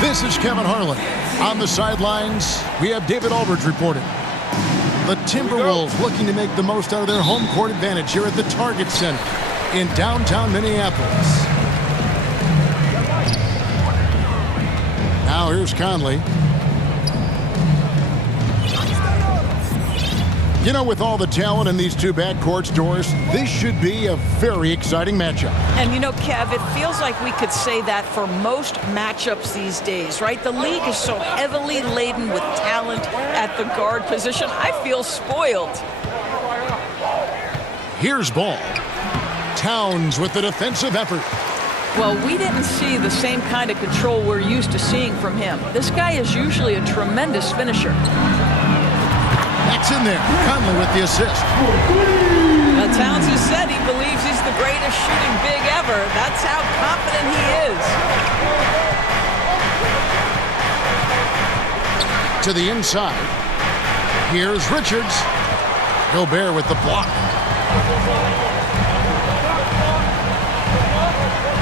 This is Kevin Harlan. On the sidelines, we have David Aldridge reporting. The Timberwolves looking to make the most out of their home court advantage here at the Target Center in downtown Minneapolis. Now here's Conley. You know, with all the talent in these two backcourts, Doris, this should be a very exciting matchup. And you know, Kev, it feels like we could say that for most matchups these days, right? The league is so heavily laden with talent at the guard position. I feel spoiled. Here's ball. Towns with the defensive effort. Well, we didn't see the same kind of control we're used to seeing from him. This guy is usually a tremendous finisher. That's in there. Conley with the assist. Now, Towns has said he believes he's the greatest shooting big ever. That's how confident he is. To the inside. Here's Richards. Gobert with the block.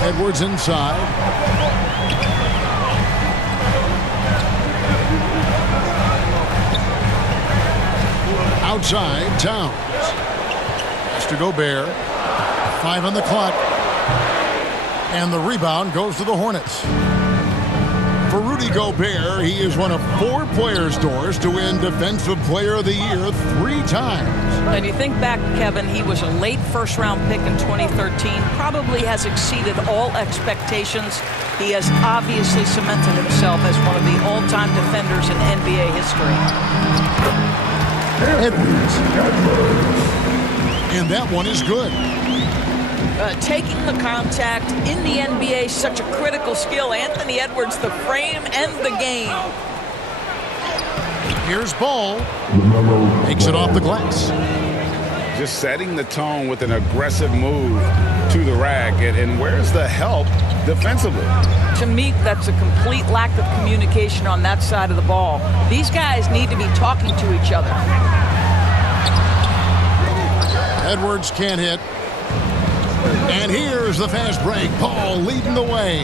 Edwards inside. Outside, Towns. Has to Gobert. 5 on the clock. And the rebound goes to the Hornets. For Rudy Gobert, he is one of 4 players, Doris, to win Defensive Player of the Year 3 times. And you think back, Kevin, he was a late first-round pick in 2013. Probably has exceeded all expectations. He has obviously cemented himself as one of the all-time defenders in NBA history. Edwards. And that one is good. Taking the contact in the NBA, such a critical skill. Anthony Edwards, the frame and the game. Here's Ball. Takes it off the glass. Just setting the tone with an aggressive move to the rack. And where's the help defensively? To me, that's a complete lack of communication on that side of the ball. These guys need to be talking to each other. Edwards can't hit. And here's the fast break. Paul leading the way.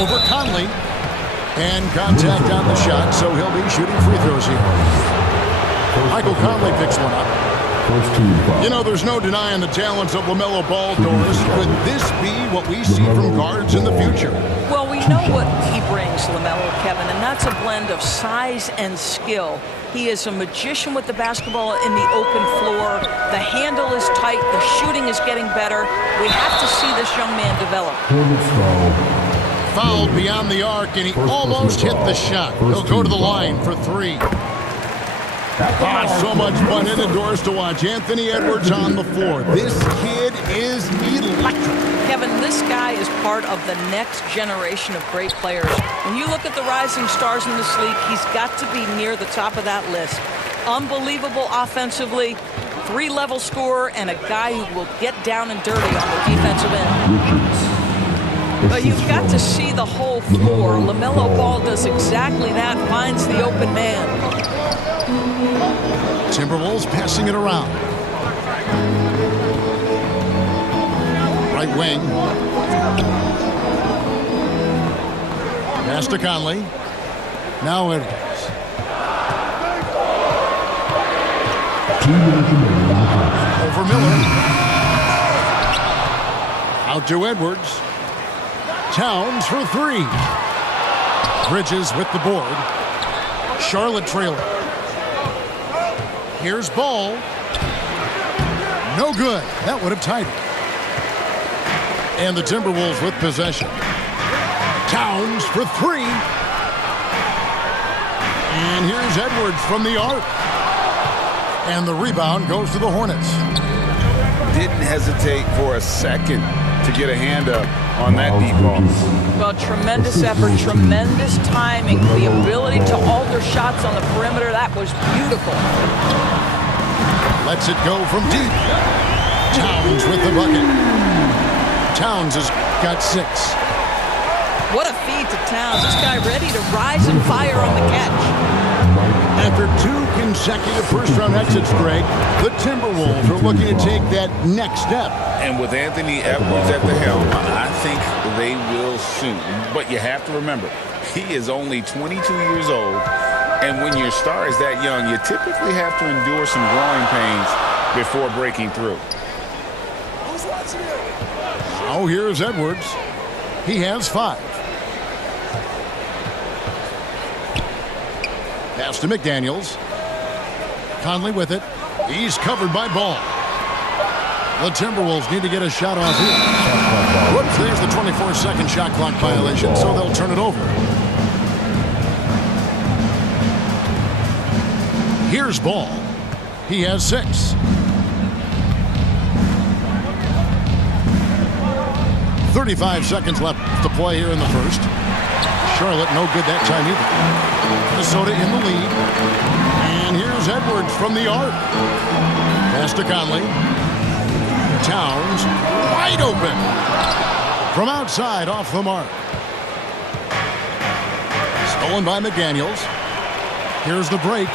Over Conley. And contact on the shot, so he'll be shooting free throws here. Michael Conley picks one up. You know, there's no denying the talents of LaMelo Ball, Doris. Could this be what we see from guards in the future? Well, we know what he brings, LaMelo, Kevin, and that's a blend of size and skill. He is a magician with the basketball in the open floor. The handle is tight. The shooting is getting better. We have to see this young man develop. Fouled beyond the arc, and he almost hit the shot. He'll go to the line for 3. So much fun indoors to watch. Anthony Edwards on the floor. This kid is electric. Kevin, this guy is part of the next generation of great players. When you look at the rising stars in this league, he's got to be near the top of that list. Unbelievable offensively, 3-level scorer, and a guy who will get down and dirty on the defensive end. But you've got to see the whole floor. LaMelo Ball does exactly that, finds the open man. Timberwolves passing it around. Right wing. Pass to Conley. Now Edwards. Over Miller. Out to Edwards. Towns for 3. Bridges with the board. Charlotte trailing. Here's Ball. No good. That would have tied it. And the Timberwolves with possession. Towns for 3. And here's Edwards from the arc. And the rebound goes to the Hornets. Didn't hesitate for a second to get a hand up on that deep ball. Well, tremendous effort, tremendous timing, the ability to alter shots on the perimeter. That was beautiful. Lets it go from deep. Towns with the bucket. Towns has got 6. What a feed to Towns. This guy ready to rise and fire on the catch. After 2 consecutive first-round exits, Greg, the Timberwolves are looking to take that next step. And with Anthony Edwards at the helm, I think they will soon. But you have to remember, he is only 22 years old. And when your star is that young, you typically have to endure some growing pains before breaking through. Oh, here's Edwards. He has 5. Pass to McDaniels. Conley with it. He's covered by Ball. The Timberwolves need to get a shot off here. Whoops, there's the 24-second shot clock violation, so they'll turn it over. Here's Ball. He has 6. 35 seconds left to play here in the first. Charlotte no good that time either. Minnesota in the lead. And here's Edwards from the arc. Pass to Conley. Towns wide open. From outside off the mark. Stolen by McDaniels. Here's the break.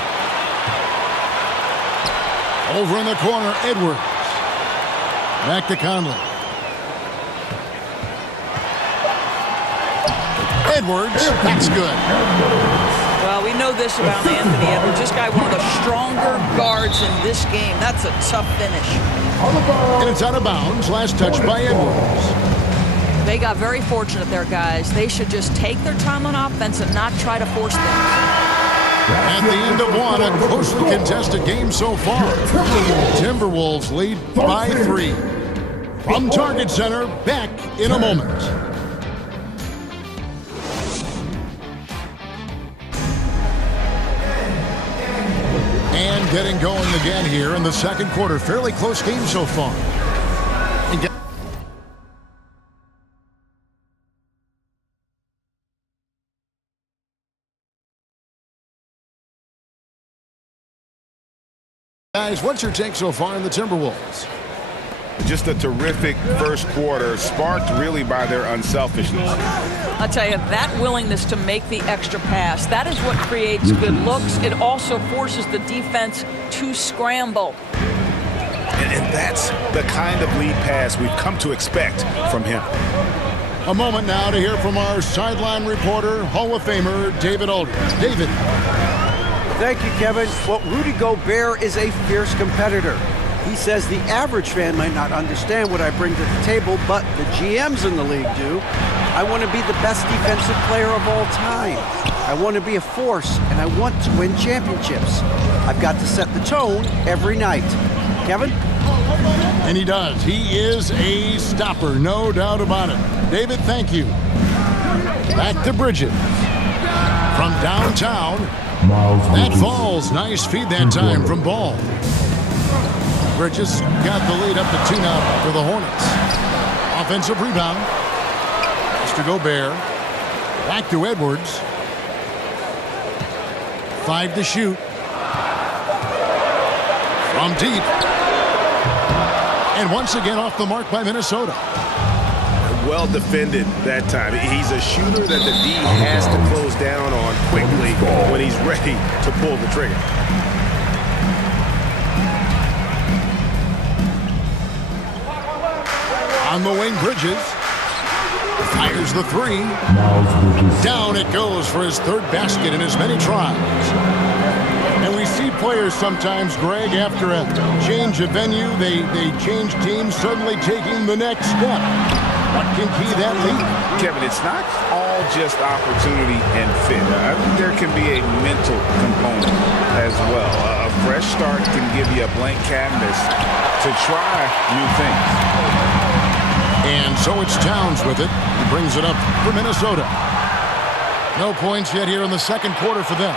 Over in the corner, Edwards. Back to Conley. Edwards, that's good. Well, we know this about Anthony Edwards. This guy, one of the stronger guards in this game. That's a tough finish. And it's out of bounds. Last touch by Edwards. They got very fortunate there, guys. They should just take their time on offense and not try to force things. At the end of one, a closely contested game so far. Timberwolves lead by 3. From Target Center, back in a moment. And getting going again here in the second quarter. Fairly close game so far. Guys, what's your take so far in the Timberwolves? Just a terrific first quarter, sparked really by their unselfishness. I'll tell you, that willingness to make the extra pass, that is what creates good looks. It also forces the defense to scramble. And that's the kind of lead pass we've come to expect from him. A moment now to hear from our sideline reporter, Hall of Famer David Aldridge. David. Thank you, Kevin. Well, Rudy Gobert is a fierce competitor. He says the average fan might not understand what I bring to the table, but the GMs in the league do. I want to be the best defensive player of all time. I want to be a force, and I want to win championships. I've got to set the tone every night. Kevin? And he does. He is a stopper, no doubt about it. David, thank you. Back to Bridges. From downtown, that falls. Nice feed that time from Ball. Bridges got the lead up to 2 now for the Hornets. Offensive rebound. Mr. Gobert. Back to Edwards. 5 to shoot. From deep. And once again off the mark by Minnesota. Well defended that time. He's a shooter that the D has to close down on quickly when he's ready to pull the trigger. On the wing, Bridges. Fires the 3. Down it goes for his 3rd basket in as many tries. And we see players sometimes, Greg, after a change of venue, they change teams, suddenly taking the next step. What can key that lead? Kevin, it's not all just opportunity and fit. I think there can be a mental component as well. A fresh start can give you a blank canvas to try new things. And so it's Towns with it. He brings it up for Minnesota. No points yet here in the second quarter for them.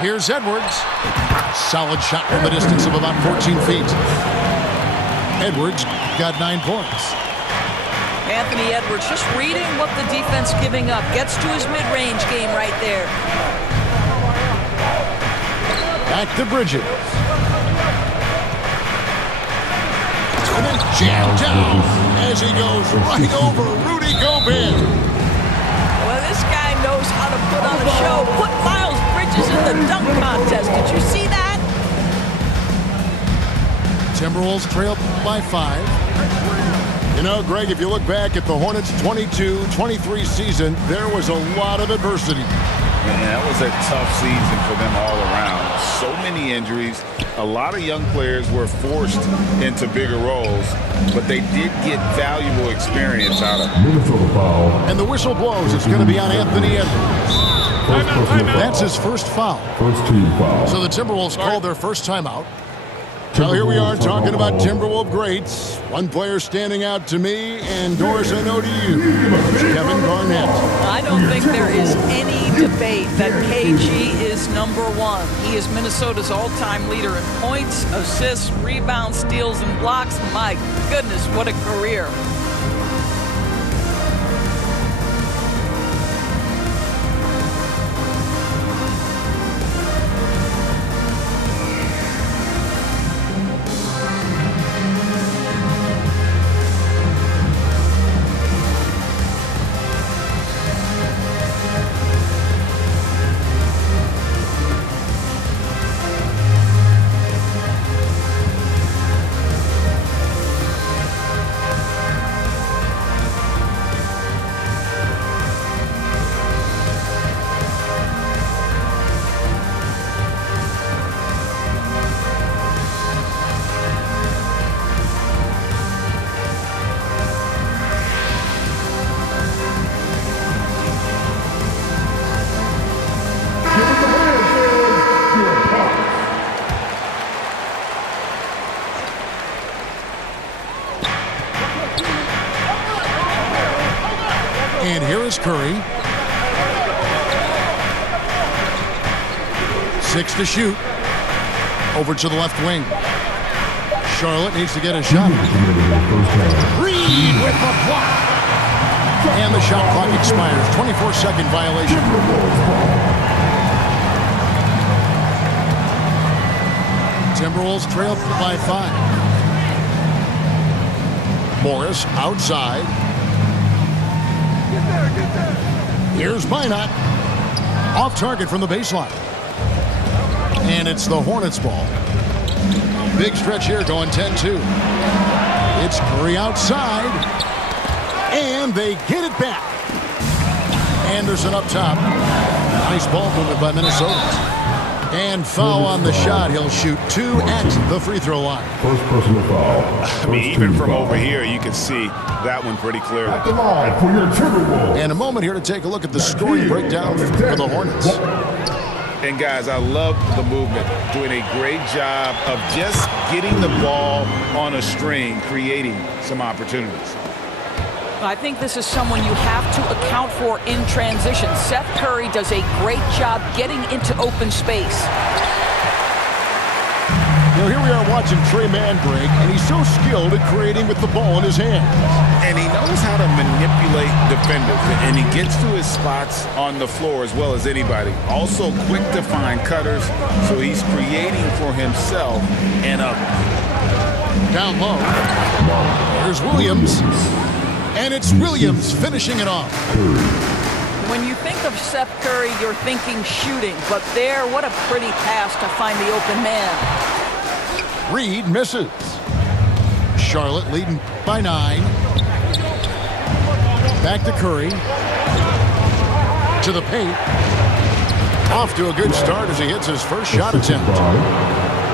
Here's Edwards. Solid shot from the distance of about 14 feet. Edwards got 9 points. Anthony Edwards just reading what the defense giving up. Gets to his mid-range game right there. Back to Bridges. And then jammed down as he goes right over Rudy Gobert. Well, this guy knows how to put on a show. Put Miles Bridges in the dunk contest. Did you see that? Timberwolves trail by 5. You know, Greg, if you look back at the Hornets' 22-23 season, there was a lot of adversity. And that was a tough season for them all around. So many injuries. A lot of young players were forced into bigger roles, but they did get valuable experience out of it. And the whistle blows. It's going to be on Anthony Edwards. That's his first foul. First team foul. So the Timberwolves called their first timeout. Well, here we are talking about Timberwolves greats. One player standing out to me, and Doris, I know to you, Kevin Garnett. I don't think there is any debate that KG is number one. He is Minnesota's all-time leader in points, assists, rebounds, steals, and blocks. My goodness, what a career. And here is Curry. 6 to shoot. Over to the left wing. Charlotte needs to get a shot. Reed with the block. And the shot clock expires. 24-second violation. Timberwolves trail by 5. Morris outside. Here's Minot. Off target from the baseline. And it's the Hornets ball. Big stretch here going 10-2. It's Curry outside. And they get it back. Anderson up top. Nice ball movement by Minnesota. And foul on the shot. He'll shoot 2 at the free throw line. First personal foul. I mean, even from over here, you can see that one pretty clearly. At the line for your Timberwolves. And a moment here to take a look at the scoring breakdown for the Hornets. And guys, I love the movement. Doing a great job of just getting the ball on a string, creating some opportunities. I think this is someone you have to account for in transition. Seth Curry does a great job getting into open space. Now here we are watching Trey Mann break, and he's so skilled at creating with the ball in his hands. And he knows how to manipulate defenders, and he gets to his spots on the floor as well as anybody. Also quick to find cutters, so he's creating for himself and up. Down low. Here's Williams. And it's Williams finishing it off. When you think of Seth Curry, you're thinking shooting. But there, what a pretty pass to find the open man. Reed misses. Charlotte leading by 9. Back to Curry. To the paint. Off to a good start as he hits his first shot attempt.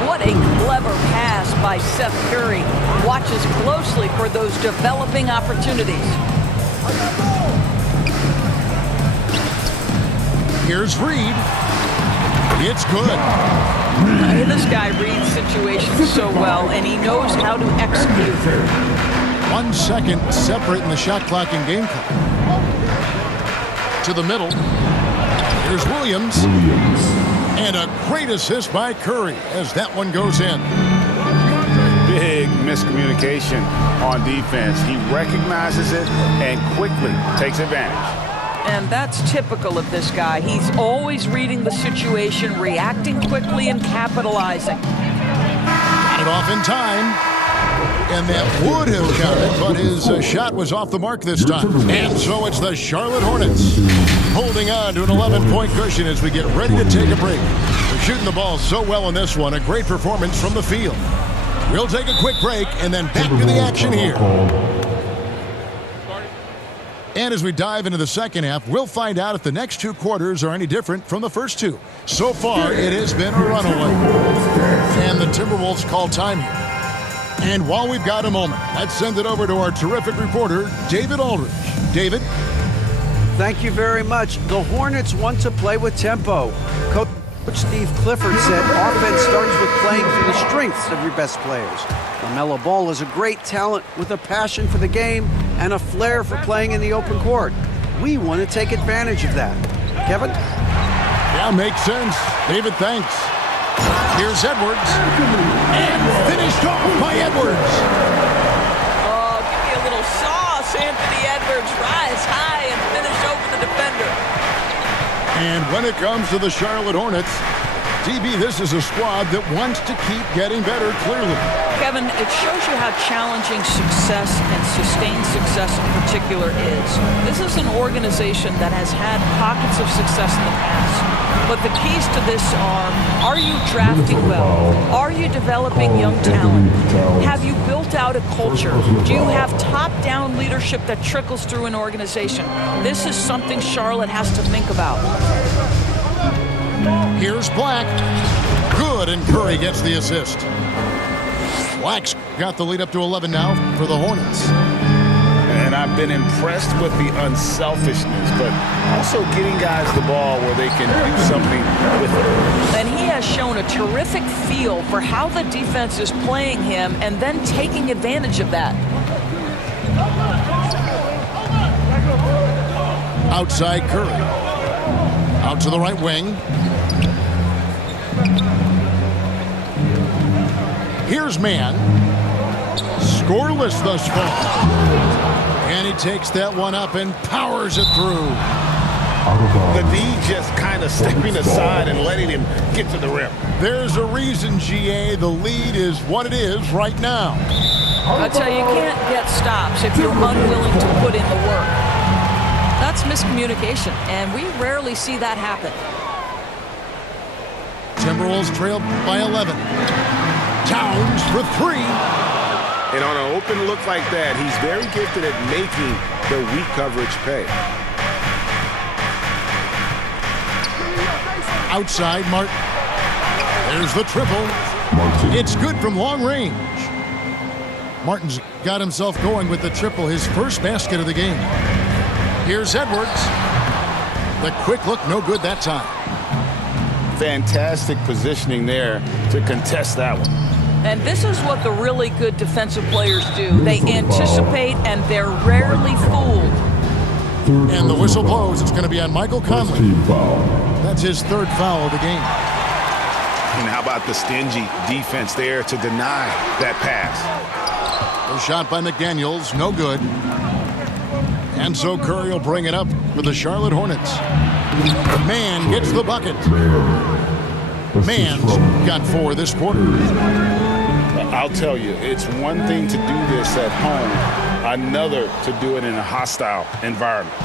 What a clever pass by Seth Curry. Watches closely for those developing opportunities. Here's Reed. It's good. This guy reads situations so well, and he knows how to execute. 1 second separate in the shot clock and game clock. To the middle. Here's Williams. And a great assist by Curry as that one goes in. Big miscommunication on defense. He recognizes it and quickly takes advantage. And that's typical of this guy. He's always reading the situation, reacting quickly, and capitalizing. Got it off in time. And that would have counted, but his shot was off the mark this time. And so it's the Charlotte Hornets holding on to an 11-point cushion as we get ready to take a break. We're shooting the ball so well in this one. A great performance from the field. We'll take a quick break and then back to the action here. And as we dive into the second half, we'll find out if the next two quarters are any different from the first two. So far, it has been a runaway. And the Timberwolves call time here. And while we've got a moment, let's send it over to our terrific reporter, David Aldridge. David? Thank you very much. The Hornets want to play with tempo. Coach Steve Clifford said offense starts with playing to the strengths of your best players. LaMelo Ball is a great talent with a passion for the game and a flair for playing in the open court. We want to take advantage of that. Kevin? Yeah, makes sense. David, thanks. Here's Edwards. And finished off by Edwards. Oh, give me a little sauce, Anthony Edwards. Rise high and finish over the defender. And when it comes to the Charlotte Hornets, DB, this is a squad that wants to keep getting better, clearly. Kevin, it shows you how challenging success and sustained success in particular is. This is an organization that has had pockets of success in the past. But the keys to this are you drafting well? Are you developing young talent? Have you built out a culture? Do you have top-down leadership that trickles through an organization? This is something Charlotte has to think about. Here's Black. Good, and Curry gets the assist. Black's got the lead up to 11 now for the Hornets. And I've been impressed with the unselfishness, but also getting guys the ball where they can do something with it. And he has shown a terrific feel for how the defense is playing him and then taking advantage of that. Outside Curry. Out to the right wing. Here's Mann. Scoreless thus far. And he takes that one up and powers it through. The D just kind of stepping aside and letting him get to the rim. There's a reason, GA, the lead is what it is right now. I tell you, you can't get stops if you're unwilling to put in the work. That's miscommunication, and we rarely see that happen. Timberwolves trailed by 11. Towns for three. And on an open look like that, he's very gifted at making the weak coverage pay. Outside, Martin. There's the triple. It's good from long range. Martin's got himself going with the triple, his first basket of the game. Here's Edwards. The quick look, no good that time. Fantastic positioning there to contest that one. And this is what the really good defensive players do. They anticipate, and they're rarely fooled. And the whistle blows. It's going to be on Michael Conley. That's his third foul of the game. And how about the stingy defense there to deny that pass? A shot by McDaniels, no good. And so Curry will bring it up for the Charlotte Hornets. Mann gets the bucket. Mann's got 4 this quarter. I'll tell you, it's one thing to do this at home, another to do it in a hostile environment.